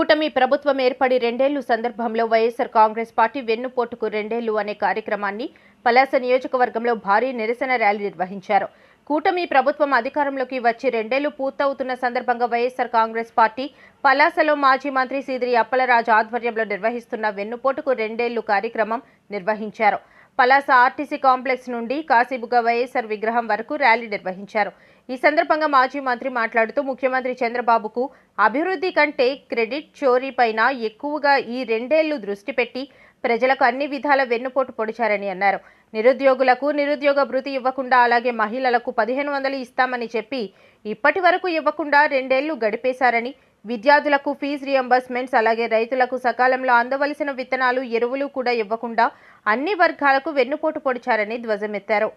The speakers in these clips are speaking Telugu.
కూటమి ప్రభుత్వం ఏర్పడి రెండేళ్లు సందర్భంలో వైఎస్ఆర్ కాంగ్రెస్ పార్టీ వెన్నుపోటుకు రెండేళ్లు అనే కార్యక్రమాన్ని పలాస నియోజకవర్గంలో భారీ నిరసన ర్యాలీ నిర్వహించారు. కూటమి ప్రభుత్వం అధికారంలోకి వచ్చి రెండేళ్లు పూర్తవుతున్న సందర్భంగా వైఎస్ఆర్ కాంగ్రెస్ పార్టీ పలాసలో మాజీ మంత్రి సీదిరి అప్పలరాజు ఆధ్వర్యంలో నిర్వహిస్తున్న వెన్నుపోటుకు రెండేళ్లు కార్యక్రమం నిర్వహించారు. పలాస ఆర్టీసీ కాంప్లెక్స్ నుండి కాశీబుగ్గ వైఎస్ఆర్ విగ్రహం వరకు ర్యాలీ నిర్వహించారు. ఈ సందర్భంగా మాజీ మంత్రి మాట్లాడుతూ ముఖ్యమంత్రి చంద్రబాబుకు అభివృద్ధి కంటే క్రెడిట్ చోరీ పైన ఎక్కువగా ఈ రెండేళ్లు దృష్టి పెట్టి ప్రజలకు అన్ని విధాల వెన్నుపోటు పొడిచారని అన్నారు. నిరుద్యోగులకు నిరుద్యోగ భృతి ఇవ్వకుండా, అలాగే మహిళలకు 1500 ఇస్తామని చెప్పి ఇప్పటి వరకు ఇవ్వకుండా రెండేళ్లు గడిపేశారని, విద్యార్థులకు ఫీజు రియంబర్స్మెంట్స్, అలాగే రైతులకు సకాలంలో అందవలసిన విత్తనాలు, ఎరువులు కూడా ఇవ్వకుండా అన్ని వర్గాలకు వెన్నుపోటు పొడిచారని ధ్వజమెత్తారు.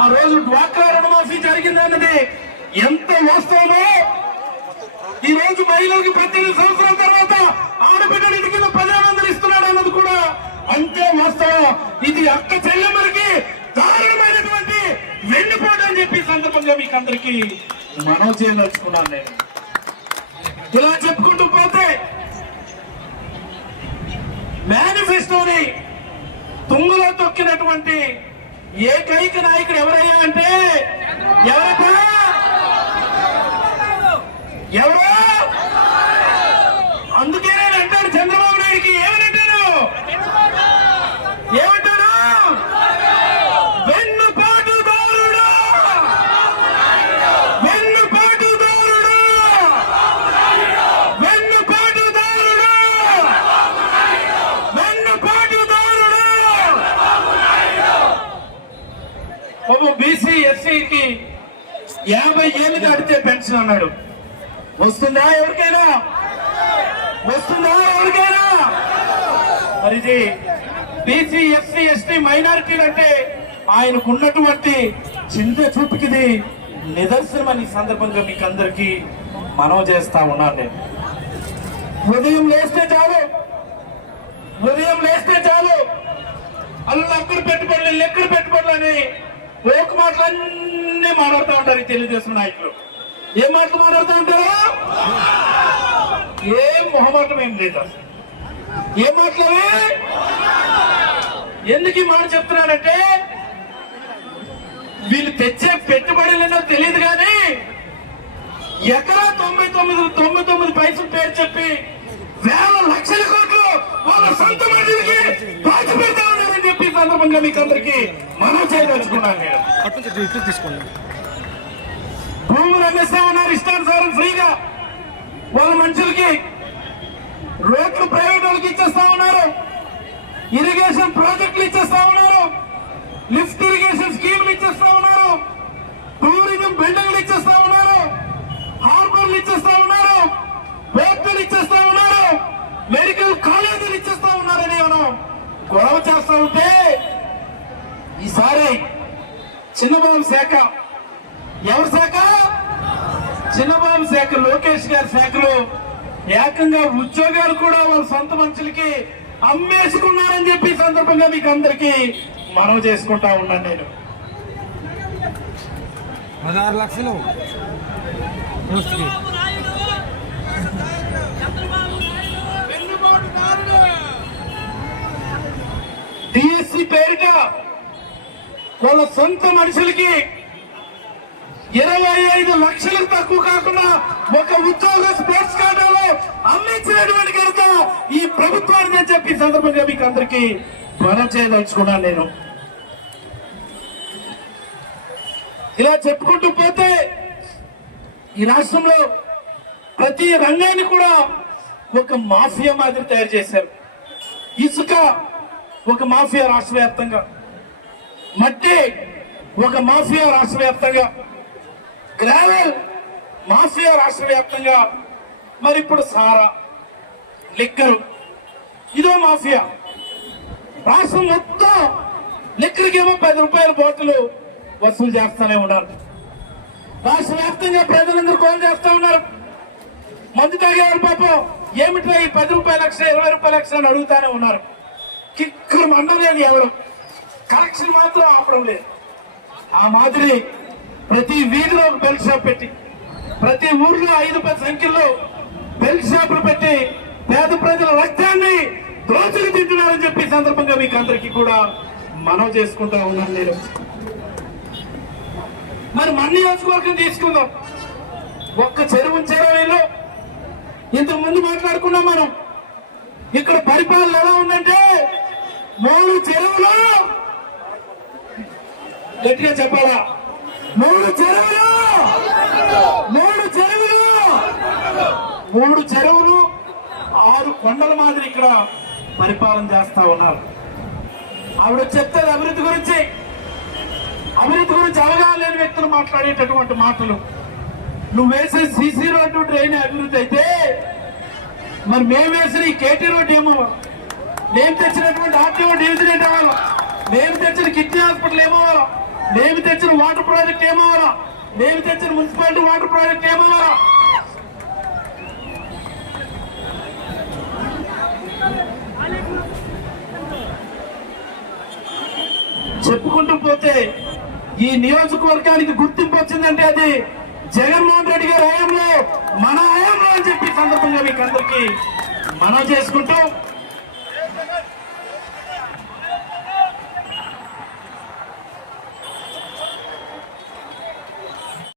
ఆ రోజు డ్వాక్రా రుణమాఫీ జరిగిందన్నది ఎంత వాస్తవమో, ఈ రోజు మహిళలకు 18 సంవత్సరాల తర్వాత ఆడబిడ్డలు ఇంటికి 1500 ఇస్తున్నాడు అన్నది కూడా అంతే వాస్తవం. ఇది అక్క చెల్లెమ్మలకి దారుణమైనటువంటి వెన్నుపోటు అని చెప్పి సందర్భంగా మీకు అందరికీ మనవి చేయదలుచుకున్నాను. నేను ఇలా చెప్పుకుంటూ పోతే మేనిఫెస్టోని తుంగులో తొక్కినటువంటి ఏకైక నాయకుడు ఎవరయ్యా అంటే ఎవరు అందుకే నేను అంటాను, చంద్రబాబు నాయుడికి ఏమనంటాను, వెన్నుపాటుదారుడు, వెన్నుపాటుదారుడు, వెన్నుపాటుదారుడు, వెన్నుపాటుదారుడు. బీసీ ఎస్సీకి 50 ఏళ్ళు దాటితే పెన్షన్ అన్నాడు. వస్తుందా ఎవరికైనా? మరి ఇది బీసీ ఎస్సీ ఎస్టీ మైనారిటీలు అంటే ఆయనకున్నటువంటి చింత చూపుకిది నిదర్శనం అని సందర్భంగా మీకు అందరికీ మనవి చేస్తా ఉన్నాను. నేను ఉదయం లేస్తే చాలు అల్లు అక్కడ పెట్టుబడులు లెక్కలు పెట్టుబడులు అని ఓకు మాటలన్నీ మాట్లాడుతూ ఉంటారు ఈ తెలుగుదేశం నాయకులు. ఏం మాటలు మాట్లాడుతూ ఉంటారు? ఏం మొహమాటం ఏం లేదు. ఏం మాటలవి? ఎందుకు ఈ మాట చెప్తున్నానంటే వీళ్ళు తెచ్చే పెట్టుబడులేనో తెలియదు కానీ ఎకరా 99 పైసలు పేరు చెప్పి వేల లక్షల కోట్లు వాళ్ళ సొంత మందికి దాచి పెడతా ఉన్నారని చెప్పి సందర్భంగా మీకు అందరికీ మనం చేయదలుచుకున్నాను. నేను భూములు అమ్మేస్తా ఉన్నారు ఇష్టానుసారం ఫ్రీగా, వాళ్ళ మనుషులకి రోడ్లు ప్రైవేట్ వాళ్ళకి ఇచ్చేస్తా ఉన్నారు, ఇరిగేషన్ ప్రాజెక్టులు ఇచ్చేస్తా ఉన్నారు, లిఫ్ట్ ఇరిగేషన్ స్కీమ్లు ఇచ్చేస్తా ఉన్నారు, టూరిజం బిల్డింగ్లు ఇచ్చేస్తా ఉన్నారు, హార్బర్లు ఇచ్చేస్తా ఉన్నారు, పోర్టులు ఇచ్చేస్తా ఉన్నారు, మెడికల్ కాలేజీలు ఇచ్చేస్తా ఉన్నారని మనం గొడవ చేస్తా ఉంటే ఈసారి చిన్నబాబు శాఖ, ఎవరి శాఖ? చిన్నబాబు శాఖ, లోకేష్ గారి శాఖలో ఏకంగా ఉద్యోగాలు కూడా వాళ్ళ సొంత మనుషులకి అమ్మేసుకున్నారని చెప్పి సందర్భంగా మీకు అందరికీ మనవి చేసుకుంటా ఉన్నాను. నేను 16 లక్షలు డిఎస్సి పేరిట వాళ్ళ సొంత మనుషులకి 25 లక్షలకు తక్కువ కాకుండా ఒక ఉద్యోగ స్పోర్ట్స్ కార్డులో అమ్మించినటువంటి ఘనత ఈ ప్రభుత్వాన్ని అని చెప్పి సందర్భంగా మీకు అందరికీ మనం చేయదలుచుకున్నాను. నేను ఇలా చెప్పుకుంటూ పోతే ఈ రాష్ట్రంలో ప్రతి రంగాన్ని కూడా ఒక మాఫియా మాదిరి తయారు చేశారు. ఇసుక ఒక మాఫియా రాష్ట్ర వ్యాప్తంగా, మట్టి ఒక మాఫియా రాష్ట్ర వ్యాప్తంగా, గ్రావెల్ మాఫియా రాష్ట్ర వ్యాప్తంగా, మరి ఇప్పుడు సారా, లిక్కరు ఇదో మాఫియా. రాష్ట్రం మొత్తం లిక్కర్కేమో 10 రూపాయల బాటిల్ వసూలు చేస్తానే ఉన్నారు. రాష్ట్ర వ్యాప్తంగా ప్రజలందరూ కోల్ చేస్తా ఉన్నారు. మందు తాగేవాళ్ళు పాపం ఏమిట్లా ఈ 10 రూపాయల లక్ష 20 రూపాయల లక్ష అని అడుగుతానే ఉన్నారు. కిక్కురు మండలేదు ఎవరు. కలెక్షన్ మాత్రం ఆపడం లేదు. ఆ మాదిరి ప్రతి వీధిలో ఒక బెల్ట్ షాప్ పెట్టి, ప్రతి ఊర్లో 5-10 సంఖ్యలో బెల్ట్ షాపులు పెట్టి పేద ప్రజల రక్తాన్ని దోచుకు తింటున్నారని చెప్పి సందర్భంగా మీకు అందరికీ కూడా మనవి చేసుకుంటా ఉన్నాను నేను. మరి మన నియోజకవర్గం తీసుకుందాం. ఒక్క చెరువు చెరువులో ఇంతకు ముందు మాట్లాడుకున్నాం మనం. ఇక్కడ పరిపాలన ఎలా ఉందంటే 3 చెరువులు, గట్టిగా చెప్పాలా, 3 చెరువులు 6 కొండల మాదిరి ఇక్కడ పరిపాలన చేస్తా ఉన్నారు. ఆవిడ చెప్తారు అభివృద్ధి గురించి అవగాహన లేని వ్యక్తులు మాట్లాడేటటువంటి మాటలు. నువ్వు వేసే సీసీ రోడ్డు డ్రైన్ అభివృద్ధి అయితే మరి మేము వేసిన ఈ కేటీ రోడ్డు ఏమో, మేము తెచ్చినటువంటి ఆర్టీఓ డివిజన్ అవ్వాలా, మేము తెచ్చిన కిడ్నీ హాస్పిటల్ ఏమవ్వాలా, మేము తెచ్చిన వాటర్ ప్రాజెక్ట్ ఏమవ్వాలా, మేము తెచ్చిన మున్సిపాలిటీ వాటర్ ప్రాజెక్ట్ ఏమవ్వాలా. చెప్పుకుంటూ పోతే ఈ నియోజకవర్గానికి గుర్తింపు వచ్చిందంటే అది జగన్మోహన్ రెడ్డి గారి హయాంలో, మన హయాంలో అని చెప్పి సందర్భంగా మీకు అందరికీ మనం చేసుకుంటూ